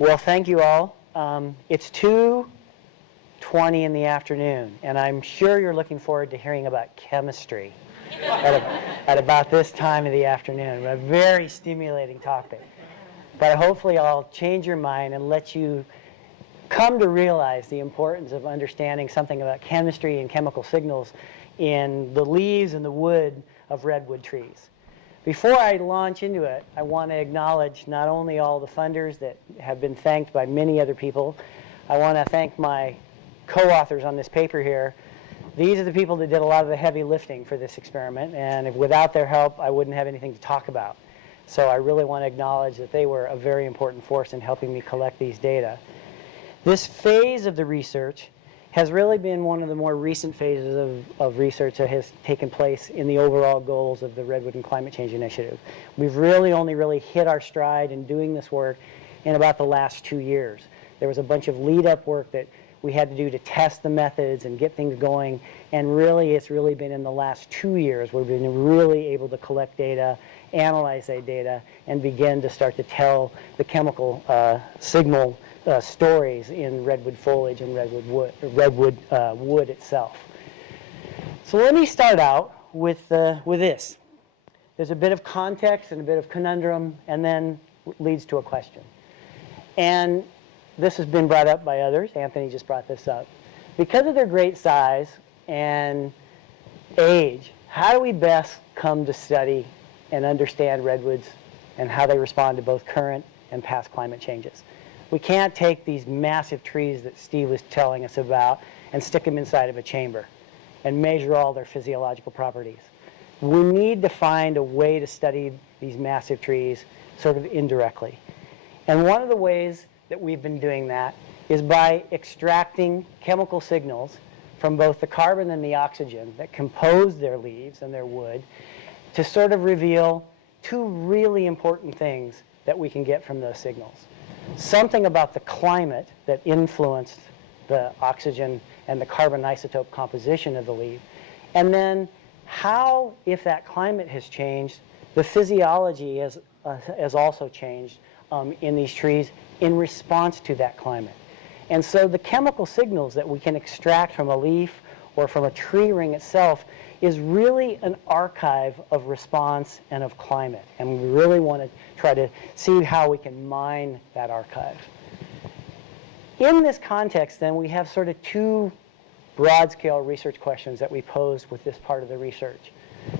Well, thank you all. It's 2:20 in the afternoon, and I'm sure you're looking forward to hearing about chemistry at about this time of the afternoon. A very stimulating topic. But hopefully I'll change your mind and let you come to realize the importance of understanding something about chemistry and chemical signals in the leaves and the wood of redwood trees. Before I launch into it, I want to acknowledge not only all the funders that have been thanked by many other people. I want to thank my co-authors on this paper here. These are the people that did a lot of the heavy lifting for this experiment, and without their help, I wouldn't have anything to talk about. So I really want to acknowledge that they were a very important force in helping me collect these data. This phase of the research has really been one of the more recent phases of research that has taken place in the overall goals of the Redwood and Climate Change Initiative. We've only hit our stride in doing this work in about the last 2 years. There was a bunch of lead-up work that we had to do to test the methods and get things going, and really it's really been in the last 2 years where we've been really able to collect data, analyze that data, and begin to start to tell the chemical signal stories in redwood foliage and redwood wood itself. So let me start out with this. There's a bit of context and a bit of conundrum, and then leads to a question. And this has been brought up by others. Anthony just brought this up. Because of their great size and age, how do we best come to study and understand redwoods and how they respond to both current and past climate changes? We can't take these massive trees that Steve was telling us about and stick them inside of a chamber and measure all their physiological properties. We need to find a way to study these massive trees sort of indirectly. And one of the ways that we've been doing that is by extracting chemical signals from both the carbon and the oxygen that compose their leaves and their wood to sort of reveal two really important things that we can get from those signals. Something about the climate that influenced the oxygen and the carbon isotope composition of the leaf, and then how, if that climate has changed, the physiology has also changed in these trees in response to that climate. And so the chemical signals that we can extract from a leaf or from a tree ring itself is really an archive of response and of climate. And we really want to try to see how we can mine that archive. In this context, then, we have sort of two broad-scale research questions that we posed with this part of the research.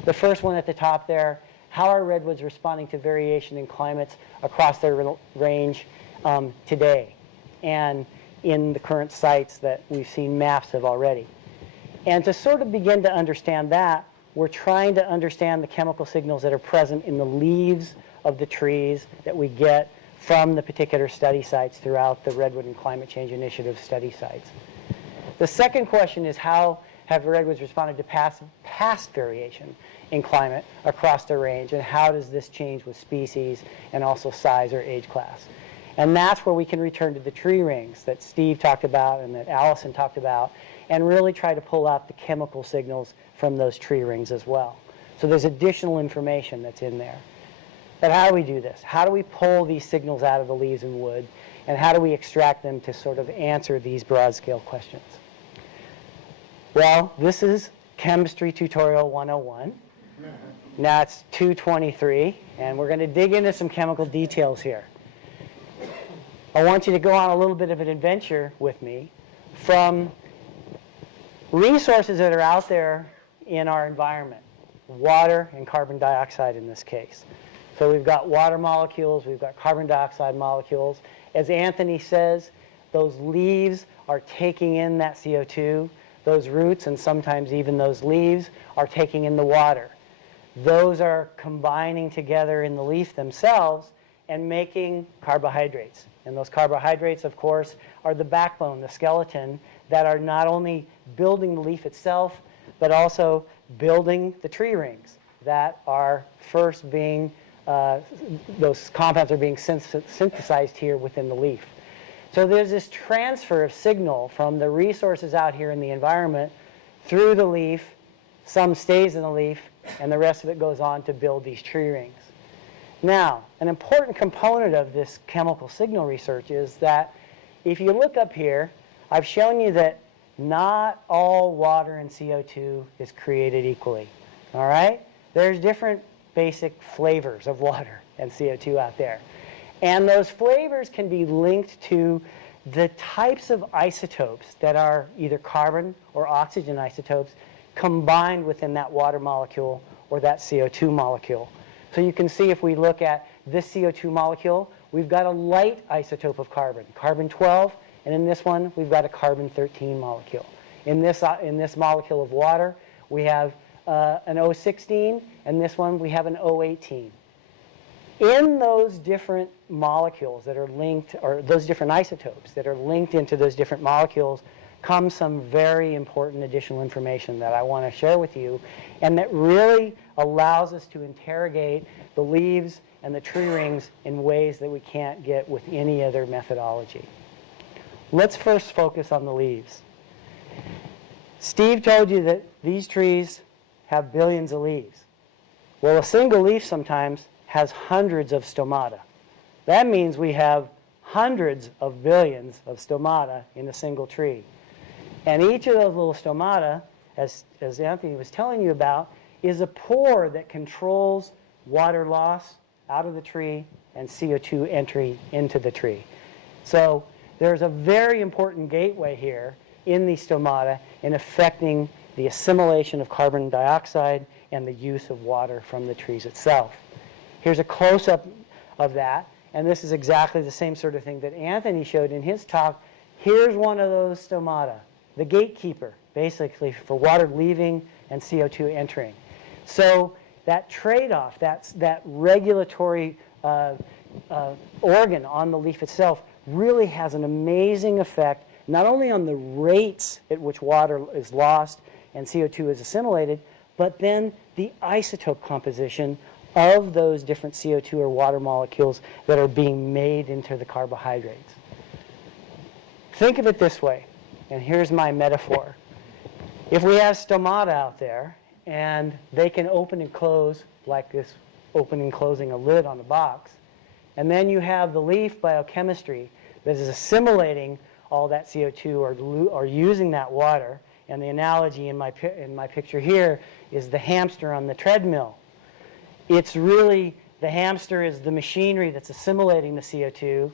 The first one at the top there, how are redwoods responding to variation in climates across their range today and in the current sites that we've seen maps of already? And to sort of begin to understand that, we're trying to understand the chemical signals that are present in the leaves of the trees that we get from the particular study sites throughout the Redwood and Climate Change Initiative study sites. The second question is, how have redwoods responded to past variation in climate across their range, and how does this change with species and also size or age class? And that's where we can return to the tree rings that Steve talked about and that Allison talked about, and really try to pull out the chemical signals from those tree rings as well. So there's additional information that's in there. But how do we do this? How do we pull these signals out of the leaves and wood, and how do we extract them to sort of answer these broad-scale questions? Well, this is Chemistry Tutorial 101. Now it's 2:23, and we're going to dig into some chemical details here. I want you to go on a little bit of an adventure with me from resources that are out there in our environment, water and carbon dioxide in this case. So we've got water molecules, we've got carbon dioxide molecules. As Anthony says, those leaves are taking in that CO2. Those roots and sometimes even those leaves are taking in the water. Those are combining together in the leaf themselves and making carbohydrates. And those carbohydrates, of course, are the backbone, the skeleton, that are not only building the leaf itself, but also building the tree rings that are first being, those compounds are being synthesized here within the leaf. So there's this transfer of signal from the resources out here in the environment through the leaf. Some stays in the leaf, and the rest of it goes on to build these tree rings. Now, an important component of this chemical signal research is that if you look up here, I've shown you that not all water and CO2 is created equally. All right? There's different basic flavors of water and CO2 out there. And those flavors can be linked to the types of isotopes that are either carbon or oxygen isotopes combined within that water molecule or that CO2 molecule. So you can see if we look at this CO2 molecule, we've got a light isotope of carbon, carbon-12, and in this one, we've got a carbon-13 molecule. In this molecule of water, we have an O16, and this one, we have an O18. In those different molecules that are linked, or those different isotopes that are linked into those different molecules, comes some very important additional information that I want to share with you, and that really allows us to interrogate the leaves and the tree rings in ways that we can't get with any other methodology. Let's first focus on the leaves. Steve told you that these trees have billions of leaves. Well, a single leaf sometimes has hundreds of stomata. That means we have hundreds of billions of stomata in a single tree. And each of those little stomata, as Anthony was telling you about, is a pore that controls water loss out of the tree and CO2 entry into the tree. So there's a very important gateway here in these stomata in affecting the assimilation of carbon dioxide and the use of water from the trees itself. Here's a close-up of that, and this is exactly the same sort of thing that Anthony showed in his talk. Here's one of those stomata, the gatekeeper, basically, for water leaving and CO2 entering. So that trade-off, that regulatory organ on the leaf itself really has an amazing effect, not only on the rates at which water is lost and CO2 is assimilated, but then the isotope composition of those different CO2 or water molecules that are being made into the carbohydrates. Think of it this way, and here's my metaphor. If we have stomata out there, and they can open and close like this opening and closing a lid on a box, and then you have the leaf biochemistry that is assimilating all that CO2 or using that water, and the analogy in my picture here is the hamster on the treadmill. It's really, the hamster is the machinery that's assimilating the CO2.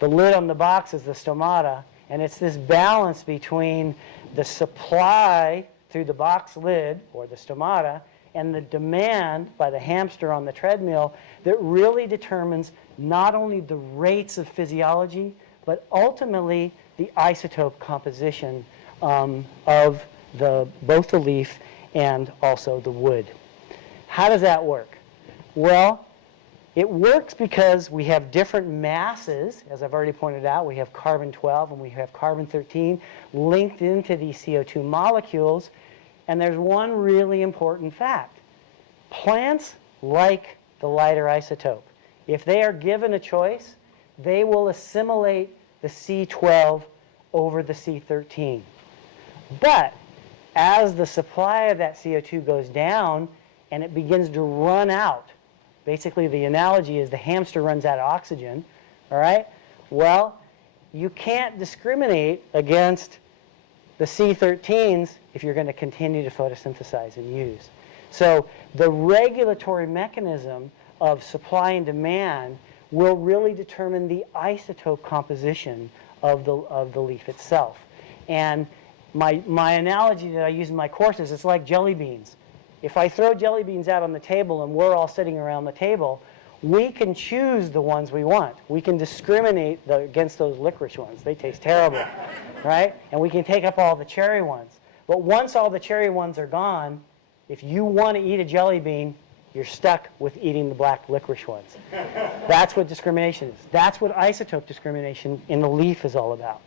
The lid on the box is the stomata. And it's this balance between the supply through the box lid, or the stomata, and the demand by the hamster on the treadmill that really determines not only the rates of physiology, but ultimately the isotope composition of both the leaf and also the wood. How does that work? Well, it works because we have different masses, as I've already pointed out. We have carbon-12 and we have carbon-13 linked into these CO2 molecules. And there's one really important fact. Plants like the lighter isotope. If they are given a choice, they will assimilate the C12 over the C13. But as the supply of that CO2 goes down and it begins to run out, basically the analogy is the hamster runs out of oxygen, all right? Well, you can't discriminate against the C13s if you're going to continue to photosynthesize and use. So the regulatory mechanism of supply and demand will really determine the isotope composition of the leaf itself. And my analogy that I use in my courses, it's like jelly beans. If I throw jelly beans out on the table and we're all sitting around the table, we can choose the ones we want. We can discriminate against those licorice ones. They taste terrible, right? And we can take up all the cherry ones. But once all the cherry ones are gone, if you want to eat a jelly bean, you're stuck with eating the black licorice ones. That's what discrimination is. That's what isotope discrimination in the leaf is all about.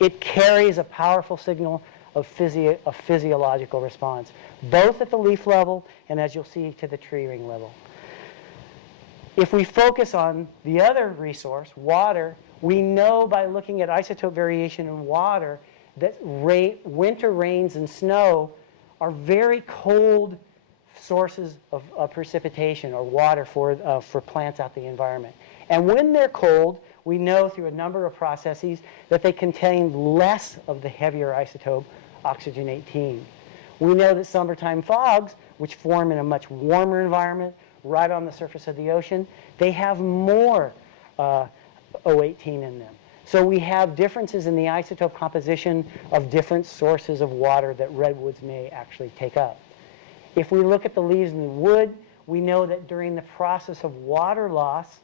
It carries a powerful signal of physiological response, both at the leaf level and, as you'll see, to the tree ring level. If we focus on the other resource, water, we know by looking at isotope variation in water that winter rains and snow are very cold sources of precipitation or water for plants out in the environment. And when they're cold, we know through a number of processes that they contain less of the heavier isotope, oxygen-18. We know that summertime fogs, which form in a much warmer environment right on the surface of the ocean, they have more O18 in them. So we have differences in the isotope composition of different sources of water that redwoods may actually take up. If we look at the leaves in the wood, we know that during the process of water loss,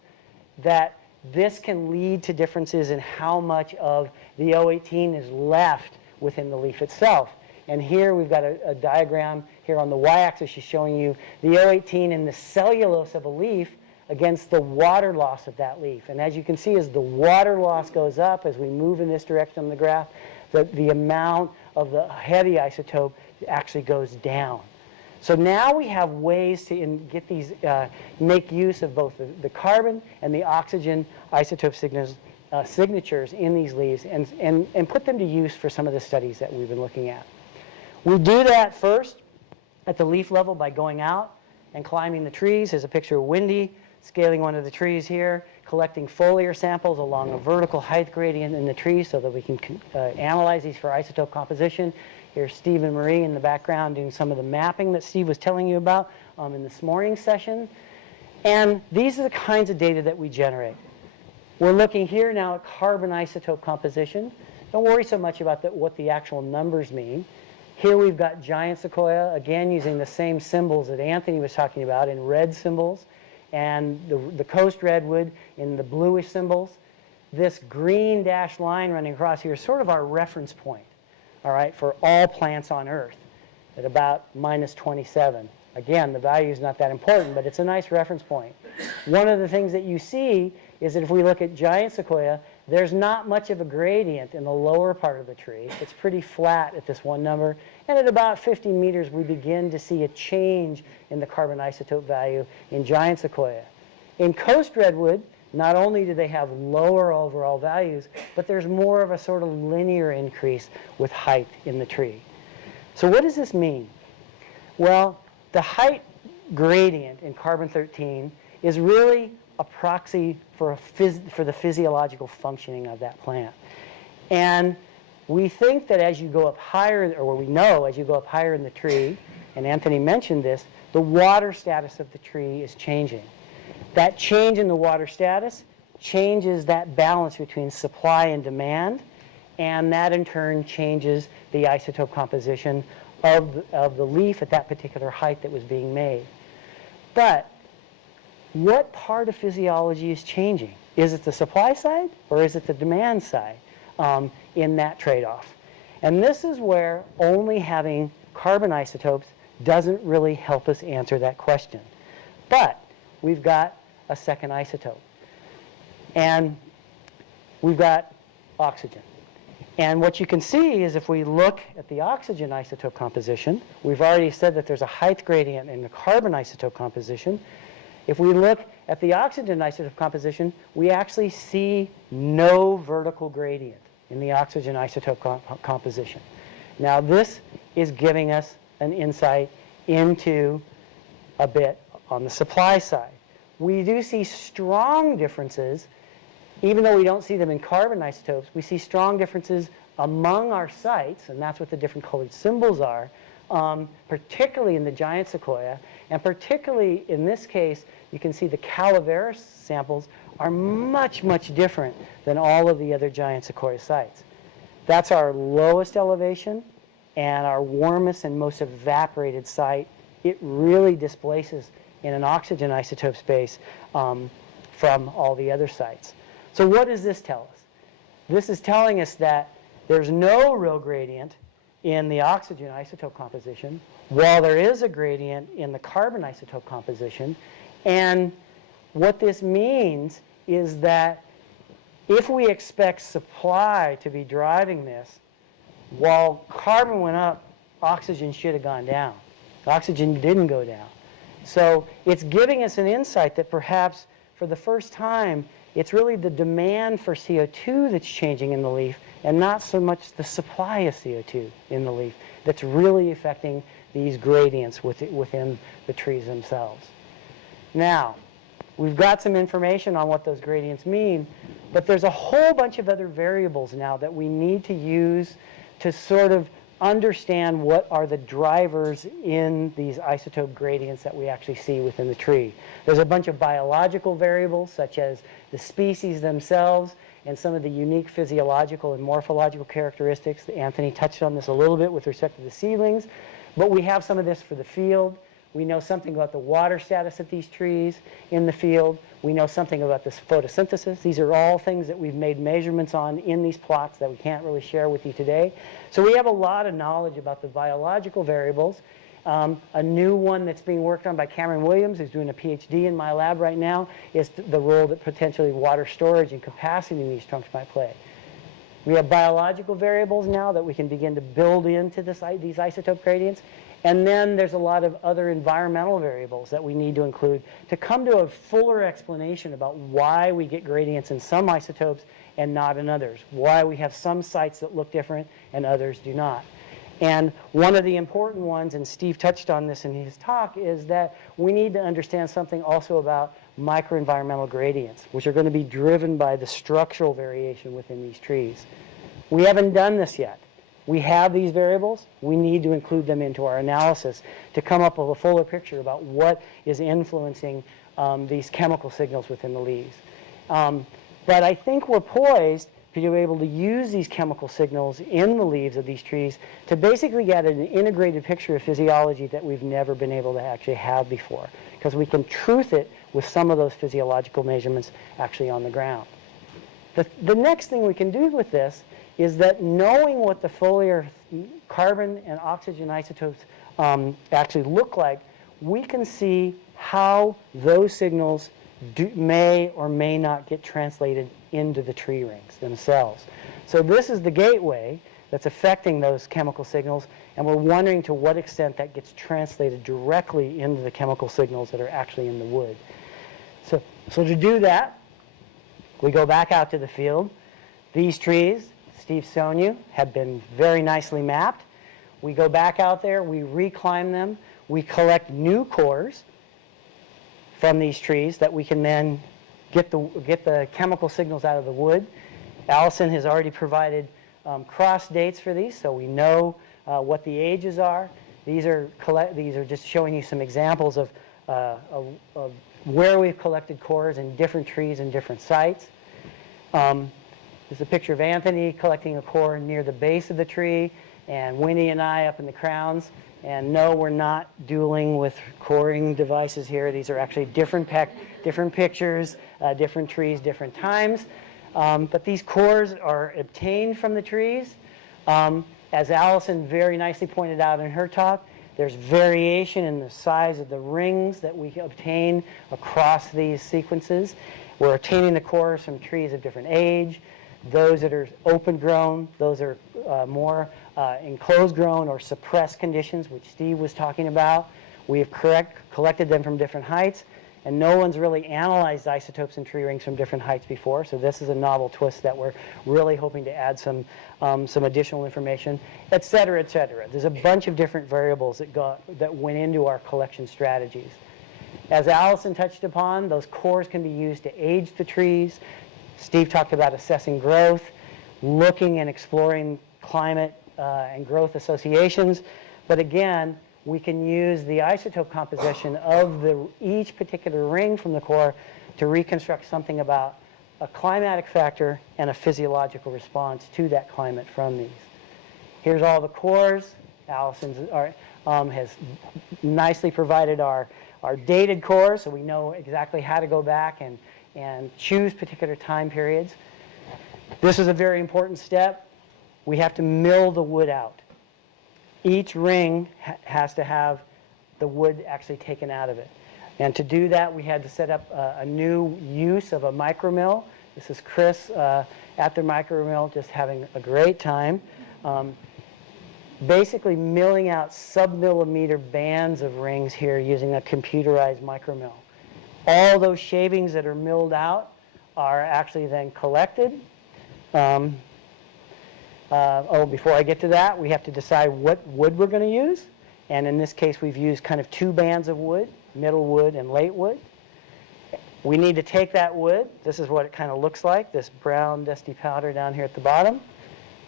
that this can lead to differences in how much of the O18 is left within the leaf itself. And here we've got a diagram here on the y-axis is showing you the O18 in the cellulose of a leaf against the water loss of that leaf. And as you can see, as the water loss goes up, as we move in this direction on the graph, the amount of the heavy isotope actually goes down. So now we have ways to get these, make use of both the carbon and the oxygen isotope signatures in these leaves and put them to use for some of the studies that we've been looking at. We do that first at the leaf level by going out and climbing the trees. Here's a picture of Wendy scaling one of the trees here, collecting foliar samples along a vertical height gradient in the tree so that we can analyze these for isotope composition. Here's Steve and Marie in the background doing some of the mapping that Steve was telling you about in this morning's session. And these are the kinds of data that we generate. We're looking here now at carbon isotope composition. Don't worry so much about what the actual numbers mean. Here we've got giant sequoia, again using the same symbols that Anthony was talking about in red symbols, and the coast redwood in the bluish symbols. This green dashed line running across here is sort of our reference point, all right, for all plants on Earth at about -27. Again, the value is not that important, but it's a nice reference point. One of the things that you see is that if we look at giant sequoia, there's not much of a gradient in the lower part of the tree. It's pretty flat at this one number. And at about 50 meters, we begin to see a change in the carbon isotope value in giant sequoia. In coast redwood, not only do they have lower overall values, but there's more of a sort of linear increase with height in the tree. So what does this mean? Well, the height gradient in carbon-13 is really a proxy for the physiological functioning of that plant. And we think that as you go up higher, or we know as you go up higher in the tree, and Anthony mentioned this, the water status of the tree is changing. That change in the water status changes that balance between supply and demand, and that in turn changes the isotope composition of the leaf at that particular height that was being made. But what part of physiology is changing? Is it the supply side or is it the demand side in that trade-off? And this is where only having carbon isotopes doesn't really help us answer that question. But we've got a second isotope. And we've got oxygen. And what you can see is if we look at the oxygen isotope composition, we've already said that there's a height gradient in the carbon isotope composition. If we look at the oxygen isotope composition, we actually see no vertical gradient in the oxygen isotope composition. Now this is giving us an insight into a bit on the supply side. We do see strong differences, even though we don't see them in carbon isotopes, we see strong differences among our sites, and that's what the different colored symbols are, particularly in the giant sequoia, and particularly in this case, you can see the calaveras samples are much, much different than all of the other giant sequoia sites. That's our lowest elevation and our warmest and most evaporated site. It really displaces in an oxygen isotope space from all the other sites. So what does this tell us? This is telling us that there's no real gradient in the oxygen isotope composition, while there is a gradient in the carbon isotope composition. And what this means is that if we expect supply to be driving this, while carbon went up, oxygen should have gone down. Oxygen didn't go down. So it's giving us an insight that perhaps for the first time, it's really the demand for CO2 that's changing in the leaf and not so much the supply of CO2 in the leaf that's really affecting these gradients within the trees themselves. Now, we've got some information on what those gradients mean, but there's a whole bunch of other variables now that we need to use to sort of understand what are the drivers in these isotope gradients that we actually see within the tree. There's a bunch of biological variables, such as the species themselves and some of the unique physiological and morphological characteristics. Anthony touched on this a little bit with respect to the seedlings, but we have some of this for the field. We know something about the water status of these trees in the field. We know something about this photosynthesis. These are all things that we've made measurements on in these plots that we can't really share with you today. So we have a lot of knowledge about the biological variables. A new one that's being worked on by Cameron Williams, who's doing a PhD in my lab right now, is the role that potentially water storage and capacity in these trunks might play. We have biological variables now that we can begin to build into these isotope gradients. And then there's a lot of other environmental variables that we need to include to come to a fuller explanation about why we get gradients in some isotopes and not in others, why we have some sites that look different and others do not. And one of the important ones, and Steve touched on this in his talk, is that we need to understand something also about microenvironmental gradients, which are going to be driven by the structural variation within these trees. We haven't done this yet. We have these variables. We need to include them into our analysis to come up with a fuller picture about what is influencing these chemical signals within the leaves. But I think we're poised to be able to use these chemical signals in the leaves of these trees to basically get an integrated picture of physiology that we've never been able to actually have before, because we can truth it with some of those physiological measurements actually on the ground. The next thing we can do with this is that knowing what the foliar carbon and oxygen isotopes actually look like, we can see how those signals may or may not get translated into the tree rings themselves. So this is the gateway that's affecting those chemical signals, and we're wondering to what extent that gets translated directly into the chemical signals that are actually in the wood. So to do that, we go back out to the field. These trees, Steve's shown you, have been very nicely mapped. We go back out there, we reclimb them, we collect new cores from these trees that we can then get the chemical signals out of the wood. Allison has already provided cross dates for these, so we know what the ages are. These are just showing you some examples of where we've collected cores in different trees and different sites. There's a picture of Anthony collecting a core near the base of the tree, and Winnie and I up in the crowns. And no, we're not dueling with coring devices here. These are actually different pictures, different trees, different times. But these cores are obtained from the trees. As Allison very nicely pointed out in her talk, there's variation in the size of the rings that we obtain across these sequences. We're obtaining the cores from trees of different age. Those that are open grown, those are more enclosed grown or suppressed conditions, which Steve was talking about. We have collected them from different heights, and no one's really analyzed isotopes in tree rings from different heights before, so this is a novel twist that we're really hoping to add some additional information, et cetera, et cetera. There's a bunch of different variables that went into our collection strategies. As Allison touched upon, those cores can be used to age the trees. Steve talked about assessing growth, looking and exploring climate and growth associations. But again, we can use the isotope composition of each particular ring from the core to reconstruct something about a climatic factor and a physiological response to that climate from these. Here's all the cores. Allison has nicely provided our dated cores, so we know exactly how to go back and choose particular time periods. This is a very important step. We have to mill the wood out. Each ring has to have the wood actually taken out of it. And to do that, we had to set up a new use of a micromill. This is Chris at the micromill just having a great time. Basically milling out sub-millimeter bands of rings here using a computerized micromill. All those shavings that are milled out are actually then collected. Before I get to that, we have to decide what wood we're going to use. And in this case, we've used kind of two bands of wood, middle wood and late wood. We need to take that wood. This is what it kind of looks like, this brown dusty powder down here at the bottom.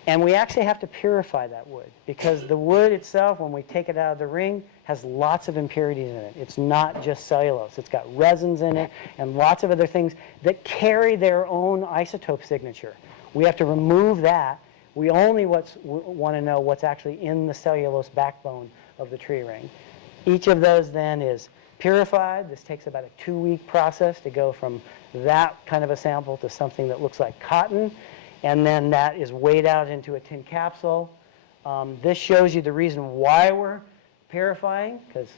And we actually have to purify that wood because the wood itself, when we take it out of the ring, has lots of impurities in it. It's not just cellulose. It's got resins in it and lots of other things that carry their own isotope signature. We have to remove that. We only want to know what's actually in the cellulose backbone of the tree ring. Each of those then is purified. This takes about a 2-week process to go from that kind of a sample to something that looks like cotton. And then that is weighed out into a tin capsule. This shows you the reason why we're purifying, because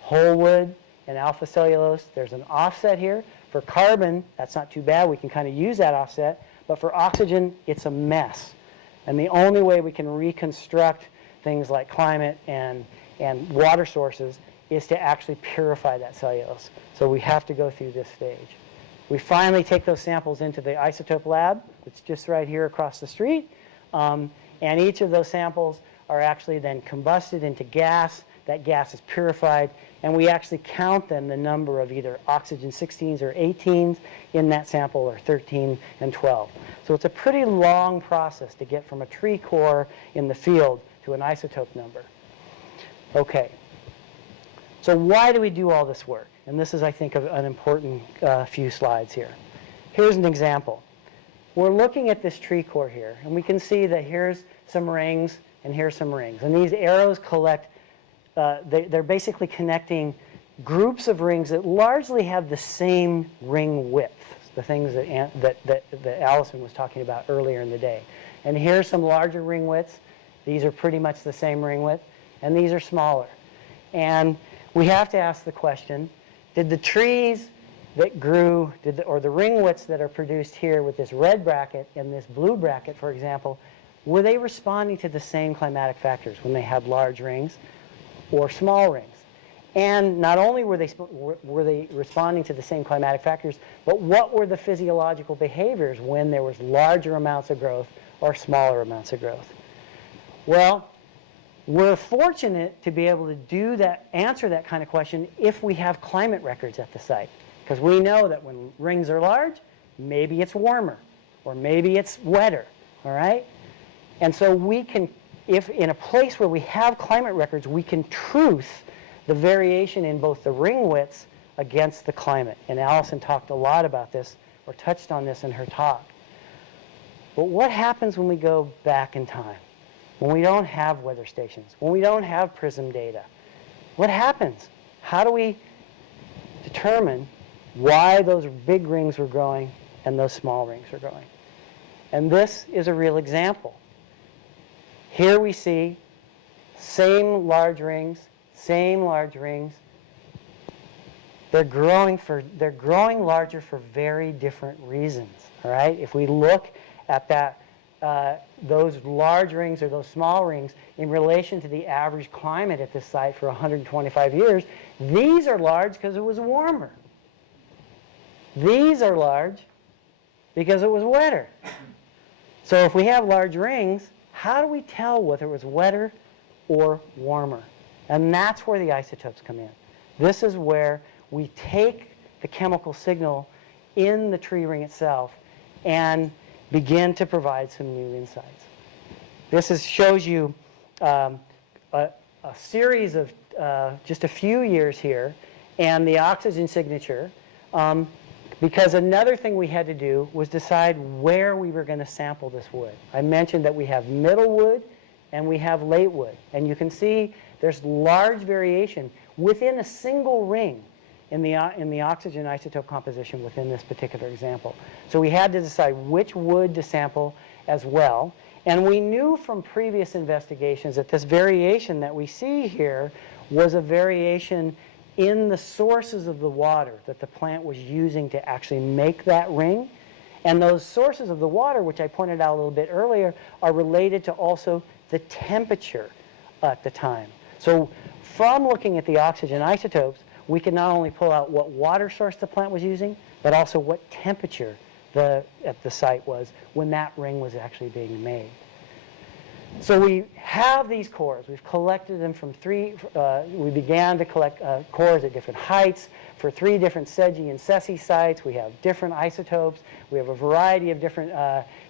whole wood and alpha cellulose, there's an offset here. For carbon, that's not too bad. We can kind of use that offset. But for oxygen, it's a mess. And the only way we can reconstruct things like climate and water sources is to actually purify that cellulose. So we have to go through this stage. We finally take those samples into the isotope lab. It's just right here across the street. And each of those samples are actually then combusted into gas. That gas is purified. And we actually count then the number of either oxygen 16s or 18s in that sample, or 13 and 12. So it's a pretty long process to get from a tree core in the field to an isotope number. Okay. So why do we do all this work? And this is, I think, an important few slides here. Here's an example. We're looking at this tree core here, and we can see that here's some rings and here's some rings. And these arrows collect, they're basically connecting groups of rings that largely have the same ring width, the things that Allison was talking about earlier in the day. And here's some larger ring widths. These are pretty much the same ring width, and these are smaller. And we have to ask the question, did the trees that grew, or the ring widths that are produced here with this red bracket and this blue bracket, for example, were they responding to the same climatic factors when they had large rings or small rings? And not only were they responding to the same climatic factors, but what were the physiological behaviors when there was larger amounts of growth or smaller amounts of growth? Well, we're fortunate to be able to do that, answer that kind of question if we have climate records at the site. Because we know that when rings are large, maybe it's warmer, or maybe it's wetter, all right? And so we can, if in a place where we have climate records, we can truth the variation in both the ring widths against the climate. And Allison talked a lot about this, or touched on this in her talk. But what happens when we go back in time? When we don't have weather stations, when we don't have PRISM data? What happens? How do we determine why those big rings were growing and those small rings were growing? And this is a real example. Here we see same large rings, same large rings. They're growing larger for very different reasons, all right? If we look at that, those large rings or those small rings in relation to the average climate at this site for 125 years, these are large because it was warmer. These are large because it was wetter. So if we have large rings, how do we tell whether it was wetter or warmer? And that's where the isotopes come in. This is where we take the chemical signal in the tree ring itself and begin to provide some new insights. This shows you a series of just a few years here and the oxygen signature, because another thing we had to do was decide where we were going to sample this wood. I mentioned that we have middle wood and we have late wood. And you can see there's large variation within a single ring in the oxygen isotope composition within this particular example. So we had to decide which wood to sample as well. And we knew from previous investigations that this variation that we see here was a variation in the sources of the water that the plant was using to actually make that ring. And those sources of the water, which I pointed out a little bit earlier, are related to also the temperature at the time. So from looking at the oxygen isotopes, we can not only pull out what water source the plant was using, but also what temperature at the site was when that ring was actually being made. So we have these cores. We've collected them from we began to collect cores at different heights for 3 different Sedgey and Ceci sites. We have different isotopes. We have a variety of different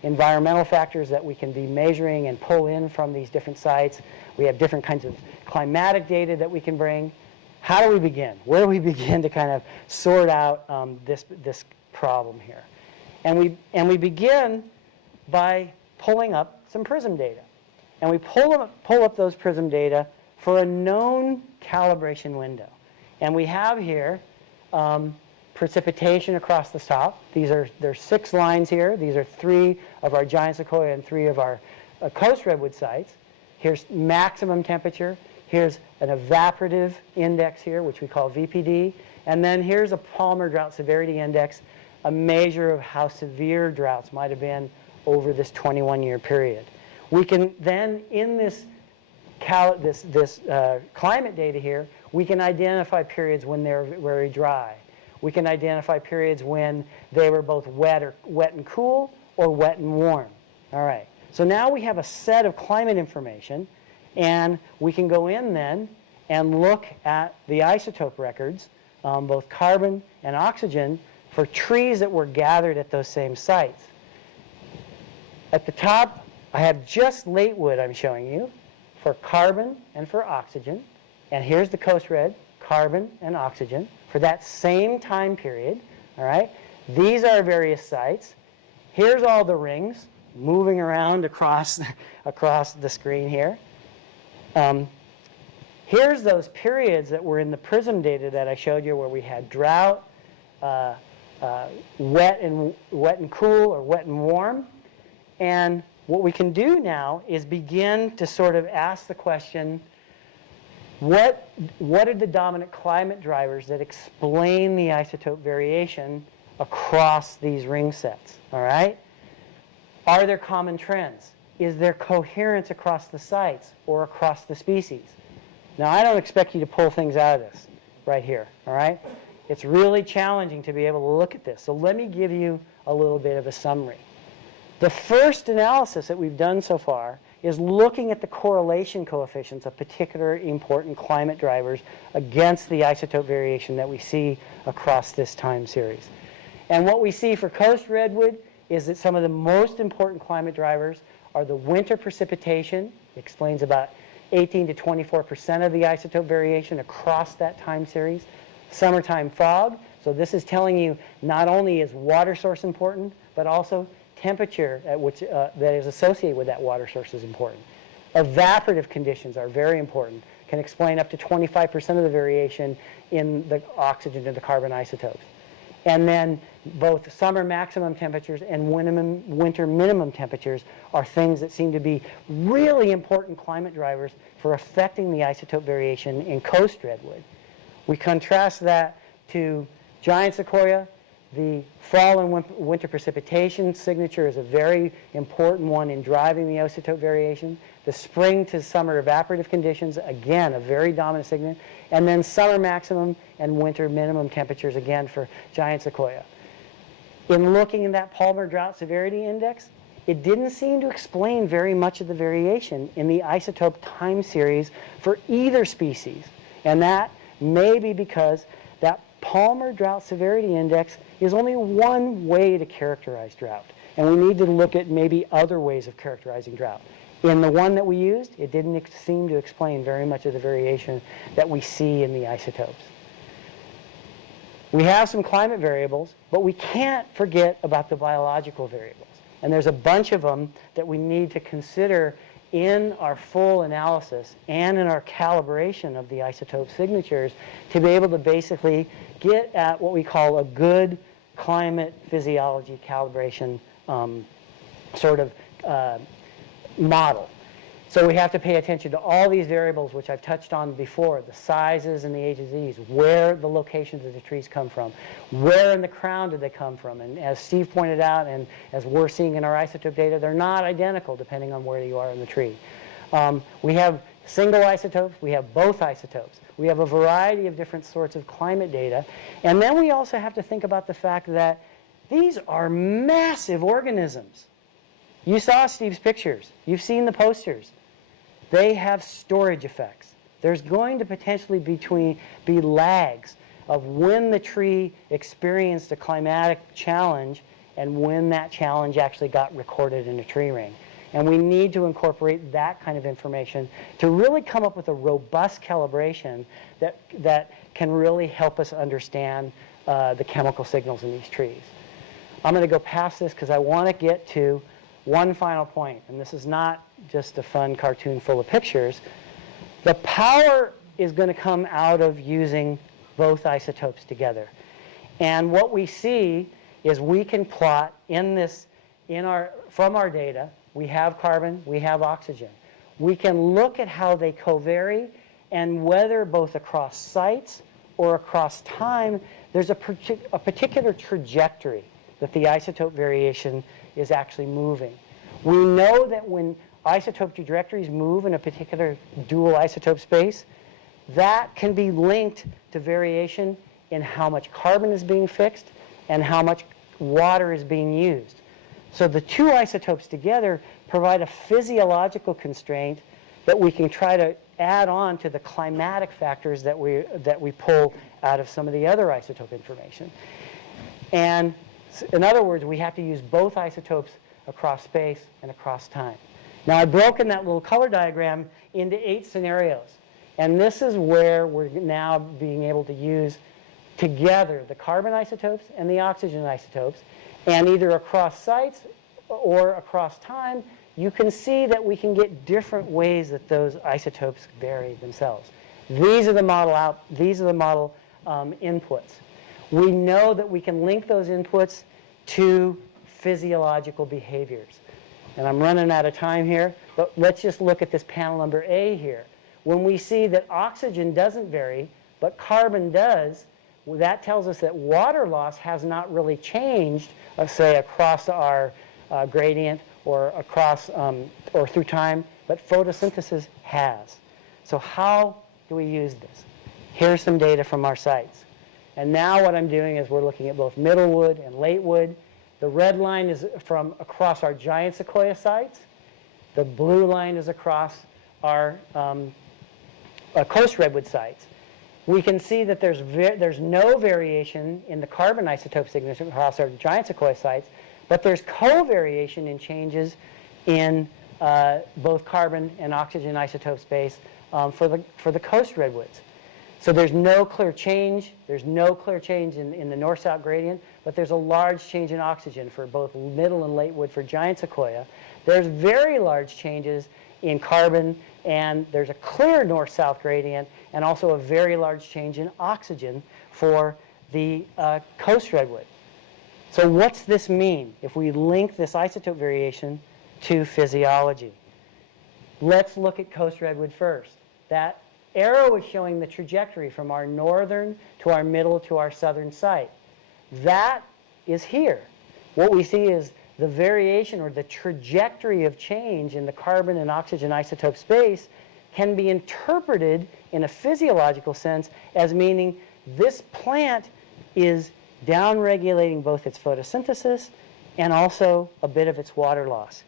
environmental factors that we can be measuring and pull in from these different sites. We have different kinds of climatic data that we can bring. How do we begin? Where do we begin to kind of sort out this problem here? And we begin by pulling up some PRISM data. And we pull up those PRISM data for a known calibration window. And we have here precipitation across the top. There's 6 lines here. These are 3 of our giant sequoia and 3 of our coast redwood sites. Here's maximum temperature. Here's an evaporative index here, which we call VPD. And then here's a Palmer Drought Severity Index, a measure of how severe droughts might have been over this 21-year period. We can then, in this climate data here, we can identify periods when they're very dry. We can identify periods when they were both wet and cool or wet and warm. All right. So now we have a set of climate information, and we can go in then and look at the isotope records, both carbon and oxygen, for trees that were gathered at those same sites. At the top, I have just latewood I'm showing you for carbon and for oxygen. And here's the coast red, carbon and oxygen for that same time period. All right. These are various sites. Here's all the rings moving around across the screen here. Here's those periods that were in the PRISM data that I showed you where we had drought, wet and cool or wet and warm. And what we can do now is begin to sort of ask the question, what are the dominant climate drivers that explain the isotope variation across these ring sets? All right? Are there common trends? Is there coherence across the sites or across the species? Now, I don't expect you to pull things out of this right here, all right? It's really challenging to be able to look at this. So let me give you a little bit of a summary. The first analysis that we've done so far is looking at the correlation coefficients of particular important climate drivers against the isotope variation that we see across this time series. And what we see for coast redwood is that some of the most important climate drivers are the winter precipitation. It explains about 18 to 24% of the isotope variation across that time series. Summertime fog. So this is telling you not only is water source important, but also temperature at which that is associated with that water source is important. Evaporative conditions are very important. Can explain up to 25% of the variation in the oxygen and the carbon isotopes. And then both summer maximum temperatures and winter minimum temperatures are things that seem to be really important climate drivers for affecting the isotope variation in coast redwood. We contrast that to giant sequoia. The fall and winter precipitation signature is a very important one in driving the isotope variation. The spring to summer evaporative conditions, again, a very dominant signature. And then summer maximum and winter minimum temperatures, again, for giant sequoia. In looking at that Palmer Drought Severity Index, it didn't seem to explain very much of the variation in the isotope time series for either species. And that may be because that Palmer Drought Severity Index is only one way to characterize drought. And we need to look at maybe other ways of characterizing drought. In the one that we used, it didn't seem to explain very much of the variation that we see in the isotopes. We have some climate variables, but we can't forget about the biological variables. And there's a bunch of them that we need to consider in our full analysis and in our calibration of the isotope signatures to be able to basically get at what we call a good climate physiology calibration sort of model. So we have to pay attention to all these variables which I've touched on before, the sizes and the ages of these, where the locations of the trees come from, where in the crown did they come from. And as Steve pointed out, and as we're seeing in our isotope data, they're not identical depending on where you are in the tree. We have single isotopes, we have both isotopes. We have a variety of different sorts of climate data. And then we also have to think about the fact that these are massive organisms. You saw Steve's pictures. You've seen the posters. They have storage effects. There's going to potentially be lags of when the tree experienced a climatic challenge and when that challenge actually got recorded in a tree ring. And we need to incorporate that kind of information to really come up with a robust calibration that can really help us understand the chemical signals in these trees. I'm going to go past this because I want to get to one final point, and this is not just a fun cartoon full of pictures. The power is going to come out of using both isotopes together. And what we see is we can plot from our data, we have carbon, we have oxygen. We can look at how they covary and whether both across sites or across time, there's a particular trajectory that the isotope variation is actually moving. We know that when isotope trajectories move in a particular dual isotope space, that can be linked to variation in how much carbon is being fixed and how much water is being used. So the two isotopes together provide a physiological constraint that we can try to add on to the climatic factors that we pull out of some of the other isotope information. And in other words, we have to use both isotopes across space and across time. Now, I've broken that little color diagram into 8 scenarios. And this is where we're now being able to use together the carbon isotopes and the oxygen isotopes. And either across sites or across time, you can see that we can get different ways that those isotopes vary themselves. These are the model inputs. We know that we can link those inputs to physiological behaviors. And I'm running out of time here, but let's just look at this panel number A here. When we see that oxygen doesn't vary, but carbon does, well, that tells us that water loss has not really changed, let's say, across our gradient or across or through time, but photosynthesis has. So how do we use this? Here's some data from our sites. And now what I'm doing is we're looking at both middlewood and latewood. The red line is from across our giant sequoia sites. The blue line is across our coast redwood sites. We can see that there's no variation in the carbon isotope signatures across our giant sequoia sites, but there's covariation in changes in both carbon and oxygen isotope space for the coast redwoods. So there's no clear change. There's no clear change in the north-south gradient, but there's a large change in oxygen for both middle and latewood for giant sequoia. There's very large changes in carbon, and there's a clear north-south gradient, and also a very large change in oxygen for the coast redwood. So what's this mean if we link this isotope variation to physiology? Let's look at coast redwood first. That arrow is showing the trajectory from our northern to our middle to our southern site. That is here. What we see is the variation or the trajectory of change in the carbon and oxygen isotope space can be interpreted in a physiological sense as meaning this plant is downregulating both its photosynthesis and also a bit of its water loss.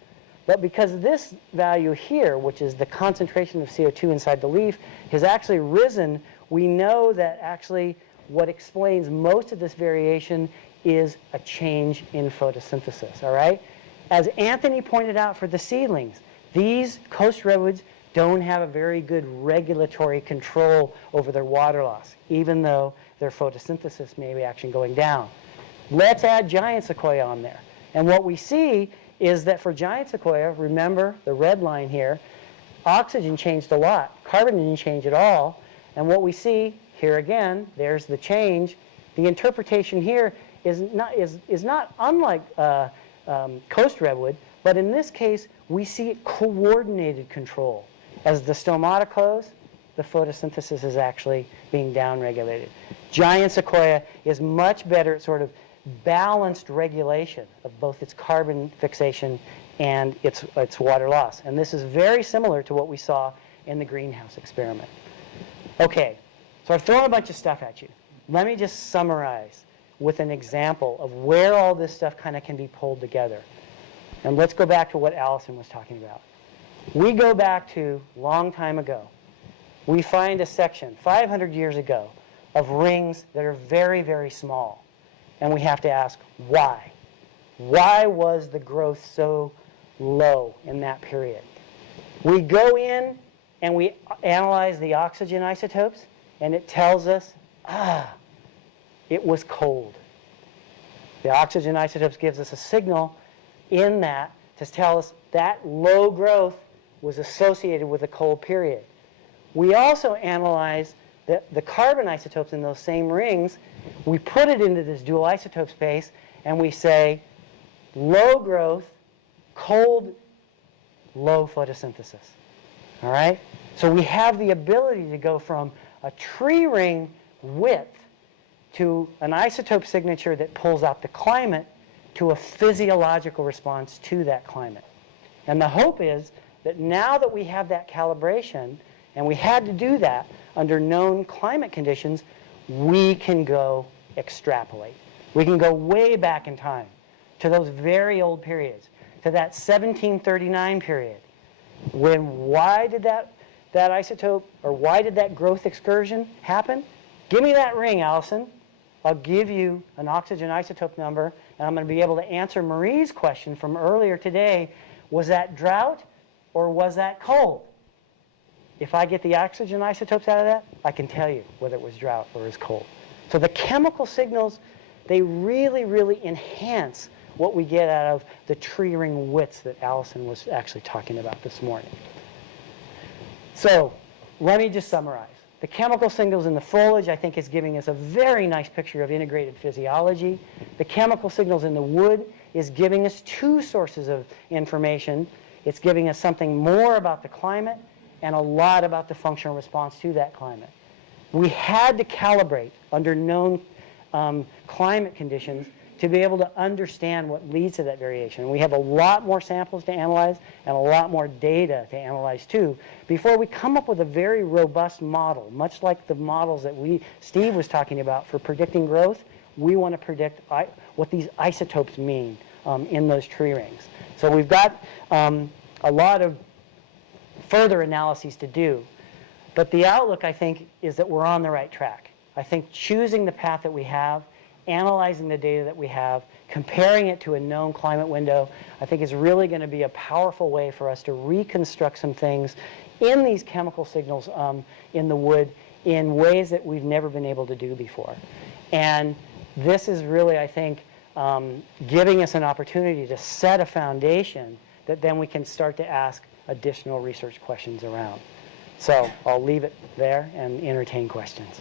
But because this value here, which is the concentration of CO2 inside the leaf, has actually risen, we know that actually what explains most of this variation is a change in photosynthesis, all right? As Anthony pointed out for the seedlings, these coast redwoods don't have a very good regulatory control over their water loss, even though their photosynthesis may be actually going down. Let's add giant sequoia on there. And what we see is that for giant sequoia, remember the red line here, oxygen changed a lot. Carbon didn't change at all. And what we see here again, there's the change. The interpretation here is not unlike coast redwood, but in this case, we see coordinated control. As the stomata close, the photosynthesis is actually being downregulated. Giant sequoia is much better at sort of balanced regulation of both its carbon fixation and its water loss. And this is very similar to what we saw in the greenhouse experiment. Okay, so I've thrown a bunch of stuff at you. Let me just summarize with an example of where all this stuff kind of can be pulled together. And let's go back to what Allison was talking about. We go back to a long time ago. We find a section 500 years ago of rings that are very, very small. And we have to ask, why? Why was the growth so low in that period? We go in and we analyze the oxygen isotopes, and it tells us, it was cold. The oxygen isotopes gives us a signal in that to tell us that low growth was associated with a cold period. We also analyze the carbon isotopes in those same rings. We put it into this dual isotope space, and we say, low growth, cold, low photosynthesis. All right? So we have the ability to go from a tree ring width to an isotope signature that pulls out the climate to a physiological response to that climate. And the hope is that now that we have that calibration, and we had to do that under known climate conditions, we can go extrapolate. We can go way back in time to those very old periods, to that 1739 period. Why did that isotope, or why did that growth excursion happen? Give me that ring, Allison. I'll give you an oxygen isotope number, and I'm going to be able to answer Marie's question from earlier today. Was that drought or was that cold? If I get the oxygen isotopes out of that, I can tell you whether it was drought or it was cold. So the chemical signals, they really, really enhance what we get out of the tree ring widths that Allison was actually talking about this morning. So let me just summarize. The chemical signals in the foliage, I think, is giving us a very nice picture of integrated physiology. The chemical signals in the wood is giving us two sources of information. It's giving us something more about the climate and a lot about the functional response to that climate. We had to calibrate under known climate conditions to be able to understand what leads to that variation. We have a lot more samples to analyze and a lot more data to analyze too before we come up with a very robust model, much like the models that Steve was talking about for predicting growth. We want to predict what these isotopes mean in those tree rings. So we've got a lot of further analyses to do, but the outlook, I think, is that we're on the right track. I think choosing the path that we have, analyzing the data that we have, comparing it to a known climate window, I think is really going to be a powerful way for us to reconstruct some things in these chemical signals in the wood in ways that we've never been able to do before. And this is really, I think, giving us an opportunity to set a foundation that then we can start to ask additional research questions around. So I'll leave it there and entertain questions.